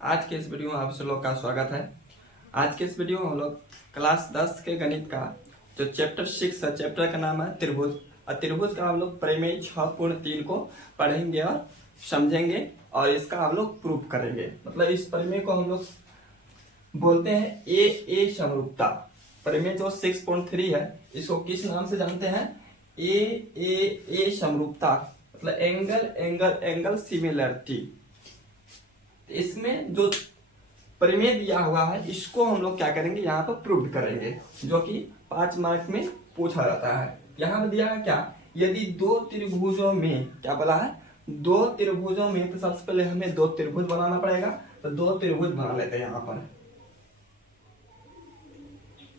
आज के इस वीडियो में आप सब लोग का स्वागत है। आज के इस वीडियो में हम लोग क्लास 10 के गणित का जो चैप्टर 6 है, चैप्टर का नाम है त्रिभुज। और त्रिभुज का हम लोग प्रमेय 6.3 को पढ़ेंगे और समझेंगे और इसका हम लोग प्रूफ करेंगे। मतलब इस प्रमेय को हम लोग बोलते हैं ए समरूपता। प्रमेय जो 6.3 है इसको किस नाम से जानते हैं? ए समरूपता, मतलब एंगल एंगल एंगल सिमिलरिटी। इसमें जो प्रमेय दिया हुआ है इसको हम लोग क्या करेंगे, यहाँ पर प्रूव करेंगे, जो कि 5 मार्क में पूछा जाता है। यहाँ पर दिया है क्या, यदि दो त्रिभुजों में, क्या बोला है, दो त्रिभुजों में, तो सबसे पहले हमें दो त्रिभुज बनाना पड़ेगा। तो दो त्रिभुज बना लेते हैं। यहाँ पर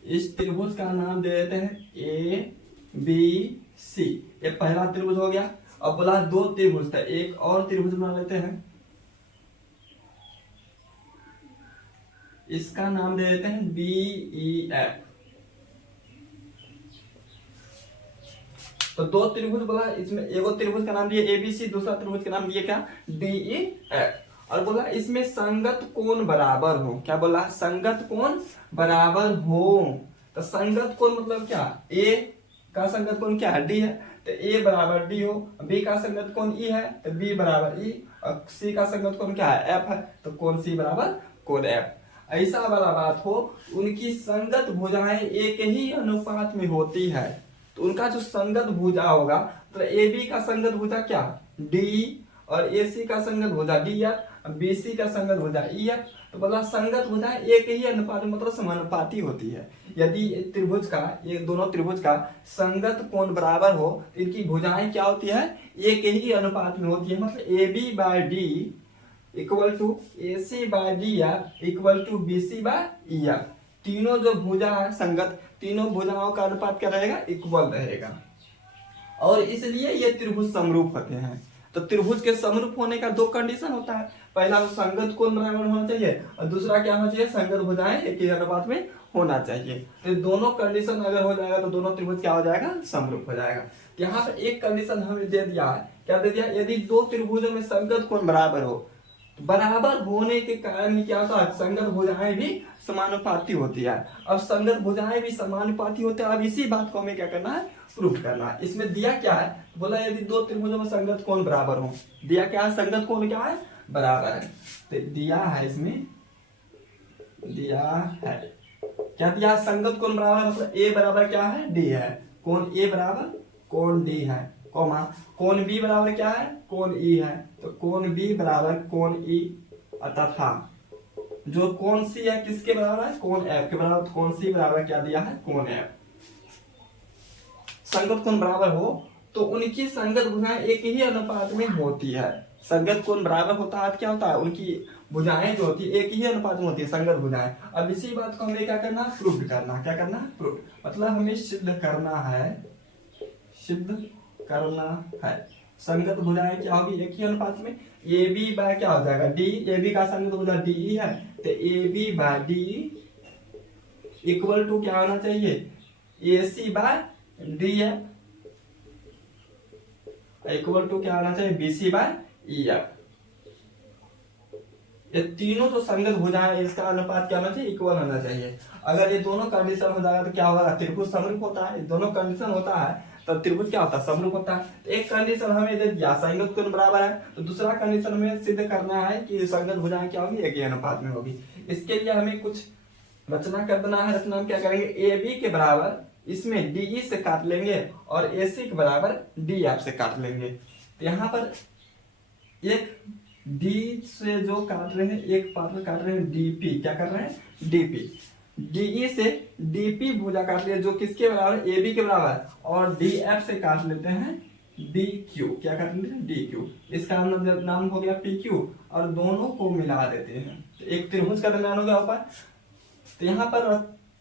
इस त्रिभुज का नाम दे देते हैं ए बी सी। ये पहला त्रिभुज हो गया। अब बोला दो त्रिभुज था, एक और त्रिभुज बना लेते हैं, इसका नाम दे देते हैं डी ई एफ। तो दो त्रिभुज बोला, इसमें एगो त्रिभुज का नाम दिया एबीसी, दूसरा त्रिभुज का नाम दिया क्या, डी ई एफ। और बोला इसमें संगत कोण बराबर हो। क्या बोला, संगत कोण बराबर हो। तो संगत कोण मतलब क्या, ए का संगत कोण क्या है, डी है, तो ए बराबर डी हो। बी का संगत कोण ई है तो बी बराबर ई, और सी का संगत कोण क्या है, एफ है, तो कोण सी बराबर कोण एफ। ऐसा वाला बात हो, उनकी संगत भुजाएं एक ही अनुपात में होती है, तो उनका जो संगत भुजा होगा, तो ए बी का संगत भुजा क्या, डी, और ए सी का संगत भुजा डी एफ, बी सी का संगत भुजा ई एफ। तो बोला संगत भुजाएं एक ही अनुपात में, मतलब समानुपाती होती है। यदि त्रिभुज का, ये दोनों त्रिभुज का संगत कोण बराबर हो, तो इनकी भुजाएं क्या होती है, एक ही अनुपात में होती है। मतलब A B by D equal to A C by D F equal to B C by E F. तीनों जो भुजा है संगत, तीनों भुजाओं का अनुपात क्या रहेगा, इक्वल रहेगा। और इसलिए ये त्रिभुज समरूप होते हैं। तो त्रिभुज के समरूप होने का दो कंडीशन होता है, पहला तो संगत कोण बराबर होना चाहिए, और दूसरा क्या होना चाहिए, संगत भुजाएं एक ही अनुपात में होना चाहिए। तो दोनों कंडीशन अगर हो जाएगा तो दोनों त्रिभुज क्या हो जाएगा, समरूप हो जाएगा। यहाँ पे एक कंडीशन हमें दे दिया है, क्या दे दिया, यदि दो त्रिभुजों में संगत कोण बराबर हो, बराबर होने के कारण क्या होता है, संगत भुजाएं भी समानुपाती होती है। अब संगत भुजाएं भी समानुपाती होते हैं। अब इसी बात को हमें क्या करना है, प्रूफ करना है। इसमें दिया क्या है, बोला यदि दो त्रिभुजों में संगत कोण बराबर हो, दिया क्या है, संगत कोण क्या है, बराबर है। तो दिया है, इसमें दिया है, क्या दिया, संगत कोण बराबर, मतलब ए बराबर क्या है, डी है, कोण ए बराबर कोण डी है, कॉमा कोण बी बराबर क्या है, कोण ई है, तो कोण बी बराबर कोण ई, तथा जो कोण सी है किसके बराबर है, कोण एफ के बराबर, तो कोण सी बराबर क्या दिया है, कोण एफ। संगत कोण बराबर हो तो उनकी संगत भुजाएं एक ही अनुपात में होती है। संगत कोण बराबर होता है, क्या होता है, उनकी भुजाएं जो होती है एक ही अनुपात में होती है, संगत भुजाएं। अब इसी बात को हमें क्या करना, प्रूफ करना। क्या करना, प्रूफ, मतलब हमें सिद्ध करना है, सिद्ध करना है। संगत भुजाएं क्या होगी, एक ही अनुपात में। ए बी बाय क्या हो जाएगा, डी, ए बी का संगत भुजा डी ई है, तो a B by D equal to क्या होना चाहिए, a C by D F equal to क्या होना चाहिए, b C by E f. ये तीनों जो संगत भुजाएं इसका अनुपात क्या होना चाहिए, इक्वल होना चाहिए। अगर ये दोनों कंडीशन हो जाएगा तो क्या होगा, त्रिभुज समरूप होता है। दोनों कंडीशन होता है तब त्रिभुज क्या होता है, समरूप होता है। तो एक कंडीशन हमें दे दिया, संगत कोण बराबर है, तो दूसरा कंडीशन में सिद्ध करना है कि संगत भुजाएं क्या होगी, एक ही अनुपात में होगी। इसके लिए हमें कुछ रचना कर देना है। रचना में क्या करेंगे, ए बी के बराबर इसमें डी ई से काट लेंगे, और ए सी के बराबर डी एफ से काट लेंगे। तो यहाँ पर एक डी से जो काट रहे हैं, एक पार्ट काट रहे हैं डीपी, क्या कर रहे हैं, डीपी। डीई से डीपी भुजा काट लिया, जो किसके बराबर है, ए बी के बराबर, और डी एफ से काट लेते हैं डी क्यू, क्या काट लेते हैं, डी क्यू। इसका नाम हो गया पी क्यू, और दोनों को मिला देते हैं, तो एक त्रिभुज का दरम्यान हो गया ऊपर। तो यहाँ पर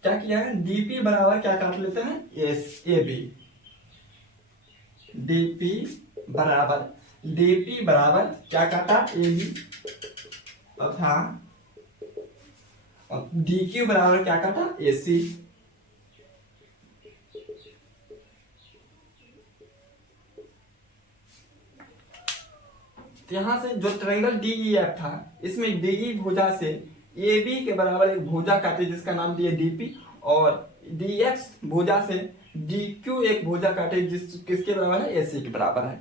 क्या किया है, डीपी बराबर क्या काट लेते हैं, एस ए बी, डीपी बराबर, डीपी बराबर क्या काटा, ए बी, तथा डी क्यू बराबर क्या काटा, ए सी। तो यहाँ से जो ट्रायंगल DEF था, इसमें DE भुजा से AB के बराबर एक भुजा काटे जिसका नाम दिया DP, और DX भुजा से DQ एक भुजा काटे जिस किसके बराबर है, AC के बराबर है।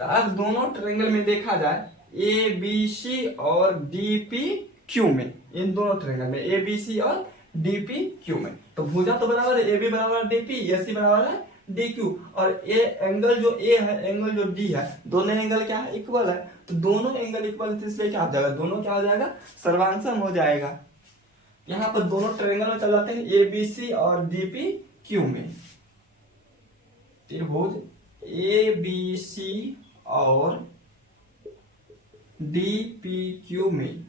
तो अब दोनों ट्रायंगल में देखा जाए ABC और DPQ में, इन दोनों ट्रायंगल में ABC और DPQ में, तो भुजा तो बराबर है, AB बराबर है DP, AC बराबर है DQ, और ए एंगल जो A है, एंगल जो D है, दोनों एंगल क्या है, इक्वल है। तो दोनों एंगल इक्वल है, इसलिए क्या हो जाएगा, दोनों क्या हो जाएगा, सर्वांसम हो जाएगा। यहाँ पर दोनों ट्रायंगल में चल जाते हैं ABC और DPQ में। त्रिभुज ABC और DPQ में,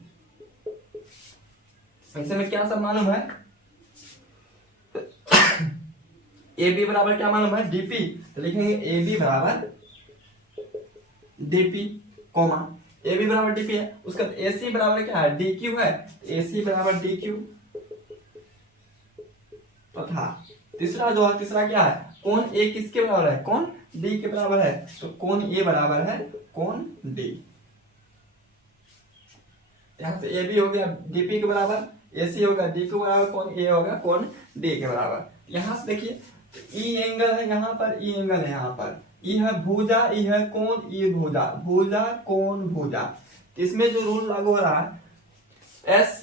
ऐसे में क्या सब मालूम है, AB बराबर क्या मालूम है, DP, तो लिखेंगे AB बराबर DP, कोमा AB बराबर DP है, उसका AC बराबर क्या है, DQ है, AC बराबर DQ तथा तीसरा जो है, तीसरा क्या है, कोण A किसके बराबर है, कोण D के बराबर है, तो कोण A बराबर है कोण D। यहाँ से AB हो गया DP के बराबर, AC होगा D के बराबर, कोण A होगा कोण D के बराबर। यहाँ से देखिए E एंगल है यहाँ पर, E एंगल है यहाँ पर, E है भुजा, E है कोण, E भुजा, भुजा कोण भुजा, इसमें जो रूल लागू हो रहा है SAS,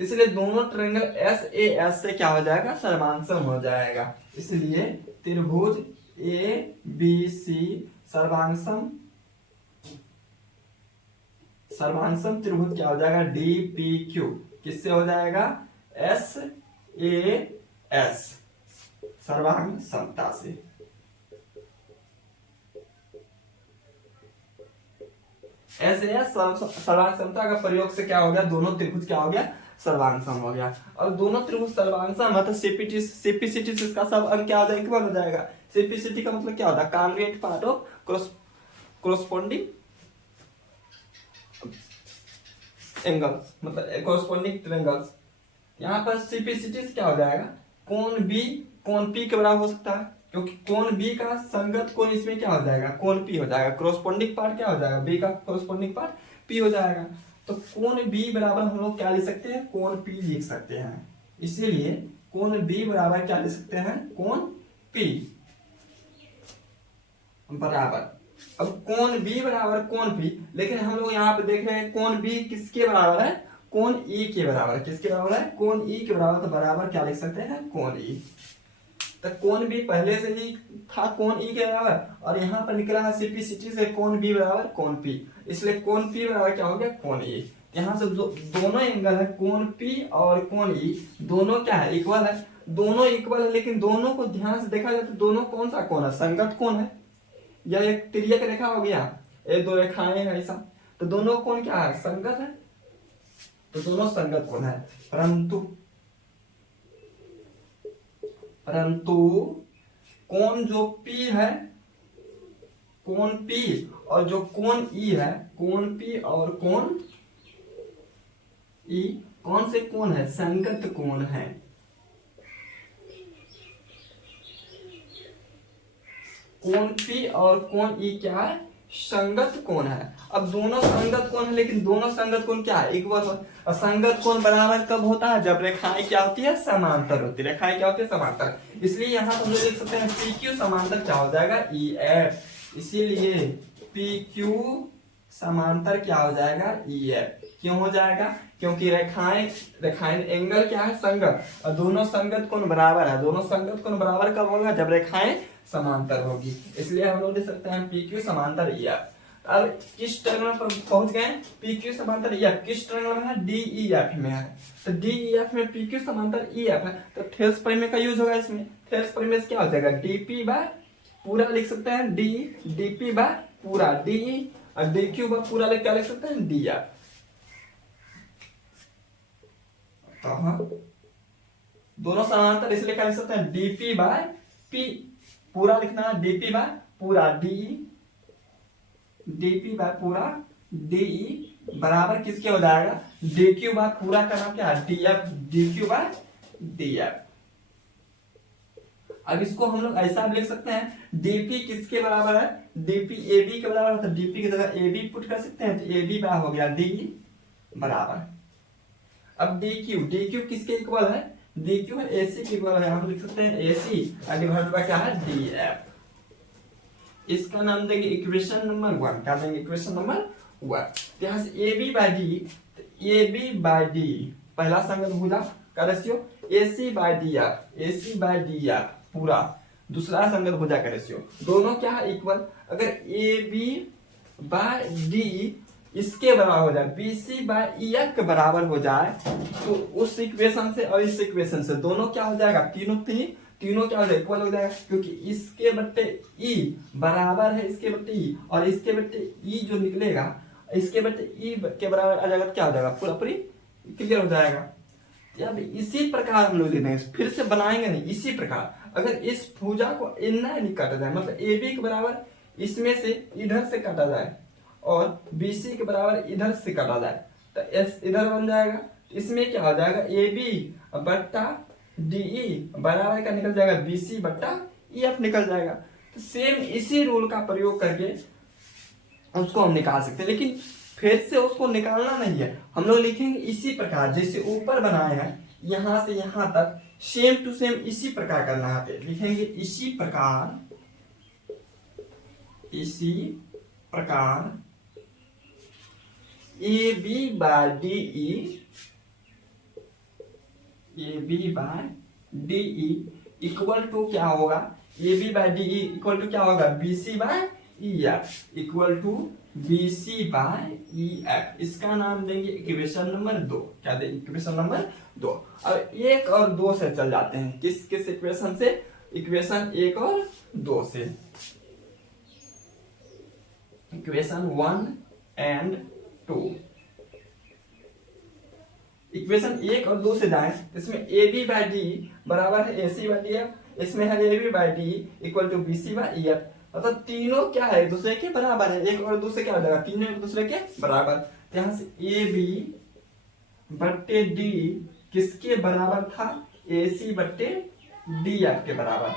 इसलिए दोनों ट्रायंगल SAS से क्या हो जाएगा, सर्वांसम हो जाएगा। इसलिए त्रिभुज ABC सर्वांसम, सर्वांसम त्रिभुज क्या हो जाएगा, DPQ, किससे हो जाएगा, SAS सर्वांग समता से। SAS सर्वांग समता का प्रयोग से क्या हो गया, दोनों त्रिभुज क्या हो गया, सर्वांगसम हो गया। और दोनों त्रिभुज सर्वांगसम मतलब CPCT से इसका सब अंग क्या हो जाएगा, इक्वल हो जाएगा। CPCT का मतलब क्या होता है, congruent part of corresponding angles, मतलब कोरोस्पोंडिंग ट्रायंगल्स। यहाँ पर CPCT से क्या हो जाएगा, कोण B कोण P के बराबर हो सकता है, क्योंकि कोण B का संगत कोण इसमें क्या हो जाएगा, कोण P हो जाएगा। कोरोस्पोंडिंग पार्ट क्या हो जाएगा, B का कोरोस्पोंडिंग पार्ट P हो जाएगा। तो कोण B बराबर हम लोग क्या लिख सकते हैं, कोण P लिख सकते हैं। इसीलिए कोण B बराबर क्या लिख सकते हैं, कोण P बराबर। अब कोण B बराबर कोण P, लेकिन हम लोग यहाँ पे देख रहे हैं कोण B किसके बराबर है, कोण E के बराबर। किसके बराबर है, कोण E के बराबर। तो बराबर क्या लिख सकते हैं, कोण E। तो कोण B पहले से ही था कोण E के बराबर, और यहाँ पर निकला है CPCT से कोण B बराबर कोण P, इसलिए कोण P बराबर क्या हो गया, कोण E। यहाँ से दोनों एंगल है कोण P और कोण E, दोनों क्या है, इक्वल है। दोनों इक्वल है, लेकिन दोनों को ध्यान से देखा जाए तो दोनों कौन सा कोण है, संगत कोण है। यह एक तिर्यक रेखा हो गया, ये दो रेखाएं हैं ऐसा, तो दोनों कोण क्या है, संगत है। तो दोनों संगत कोण है, परंतु कोण जो P है, कोण P और जो कोण E है, कोण P और कोण E कौन से कोण है, संगत कोण है। कोण P और कोण E क्या है, संगत कोण है। अब दोनों संगत कोण है, लेकिन दोनों संगत कोण क्या है, इक्वल है। और संगत कोण बराबर कब होता है, जब रेखाएं क्या होती है, समांतर होती है। रेखाएं क्या होती है, समांतर। इसलिए यहाँ हम लोग देख सकते हैं PQ समांतर क्या हो जाएगा, EF। इसीलिए PQ समांतर क्या हो जाएगा, EF। क्यों हो जाएगा, क्योंकि रेखाएं एंगल क्या है, संगत, और दोनों संगत कोण बराबर है। दोनों संगत कोण बराबर कब होगा, जब रेखाएं समांतर होगी। इसलिए हम लोग देख सकते हैं PQ समांतर EF। अब किस ट्रायंगल पर पहुंच गए, PQ समांतर EF किस ट्रायंगल में है, DEF में है। तो DEF में PQ समांतर EF है, तो थेल्स प्रमेय का यूज होगा इसमें। थेल्स प्रमेय से क्या हो जाएगा, DP बाय पूरा लिख सकते हैं D, DP बाय पूरा DE, और DQ बाय पूरा क्या लिख सकते हैं, DF। दोनों समांतर इसलिए क्या लिख सकते हैं, DP बाय P पूरा लिखना है, DP बाय पूरा DE, DP बाय पूरा DE बराबर किसके हो जाएगा, DQ बाय पूरा का नाम क्या है, DF, DQ बाय DF। अब इसको हम लोग ऐसा भी लिख सकते हैं डीपी किसके बराबर है, डीपी ए बी के बराबर है, तो डीपी की जगह ए बी पुट कर सकते हैं, तो ए बी हो गया डी बराबर। अब डी क्यू किसके इक्वल है, डी क्यू है एसी के इक्वल है, हम लिख सकते हैं एसी डिवाइड बाय क्या है डी एफ। इसका नाम देंगे इक्वेशन नंबर 1। क्या देंगे इक्वेशन नंबर 1। यहाँ से ए बी बाय डी पहला संगत भुजा का ratio, AC by D F पूरा दूसरा संगत भुजा का रेशियो, दोनों क्या है इक्वल। अगर ए बी बाय डी इसके बराबर हो जाए, बीसी बाय ई एफ के बराबर हो जाए, तो उस इक्वेशन से और इस इक्वेशन से दोनों क्या हो जाएगा, तीनों क्या हो जाएगा इक्वल हो जाएगा, क्योंकि इसके बट्टे ई बराबर है इसके बट्टे ई, और इसके बट्टे ई जो निकलेगा इसके बट्टे ई के बराबर आ जाएगा, तो क्या हो जाएगा पूरा पूरी क्लियर हो जाएगा। अब इसी प्रकार हम लोग देंगे, फिर से बनाएंगे नहीं, इसी प्रकार अगर इस भुजा को इतना नहीं काटा जाए, मतलब ए बी के बराबर इसमें से इधर से काटा जाए और BC के बराबर इधर से काटा जाए, तो S इधर बन जाएगा, इसमें क्या हो जाएगा ए बी बट्टा DE बराबर का निकल जाएगा BC बट्टा EF निकल जाएगा। तो सेम इसी रूल का प्रयोग करके उसको हम निकाल सकते हैं, लेकिन फिर से उसको निकालना नहीं है, हम लोग लिखेंगे इसी प्रकार जैसे ऊपर बनाए हैं, यहां से यहां तक सेम टू सेम इसी प्रकार करना है, लिखेंगे इसी प्रकार A B by D E equal to क्या होगा, A B by D E equal to क्या होगा, B C by E F equal to B C by E F. इसका नाम देंगे इक्वेशन नंबर 2। क्या देंगे इक्वेशन नंबर 2। अब 1 और 2 से चल जाते हैं, किस किस इक्वेशन से, इक्वेशन 1 और 2 से, इक्वेशन 1 एंड 2। इक्वेशन 1 और 2 से जाएं, इसमें ए बी बाय डी बराबर है A C by D F, इसमें है A B by D equal to B C by E F, मतलब तीनों क्या है एक दूसरे के बराबर है, 1 और 2 से क्या हो जाएगा, तीनों एक दूसरे के बराबर। तो यहाँ से ए बी बट्टे डी किसके बराबर था, ए सी बट्टे डी एफ के बराबर,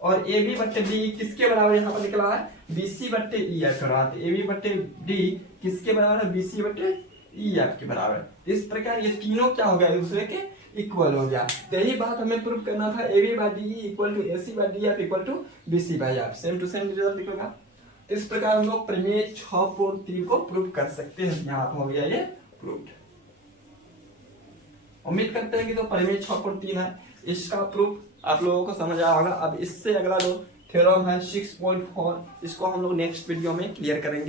और ए बी बट्टे डी किसके बराबर यहाँ पर निकला है, बी सी बट्टे ई एफ के बराबर। ए बी बट्टे डी किसके बराबर है, बी सी बट्टे ई एफ के बराबर। इस प्रकार ये तीनों क्या हो गया एक दूसरे के इक्वल हो गया। तो यही बात हमें प्रूव करना था, A B by D equal to A C by D F equal to B C by F, same to same result निकलेगा। इस प्रकार हम लोग प्रमेय 6.3 को प्रूव कर सकते हैं। यहाँ हो गया ये प्रूव्ड। उम्मीद करते हैं कि तो प्रमेय 6.3 है, इसका प्रूफ आप लोगों को समझ आया होगा। अब इससे अगला जो थ्योरम है 6.4, इसको हम लोग नेक्स्ट वीडियो में क्लियर करेंगे।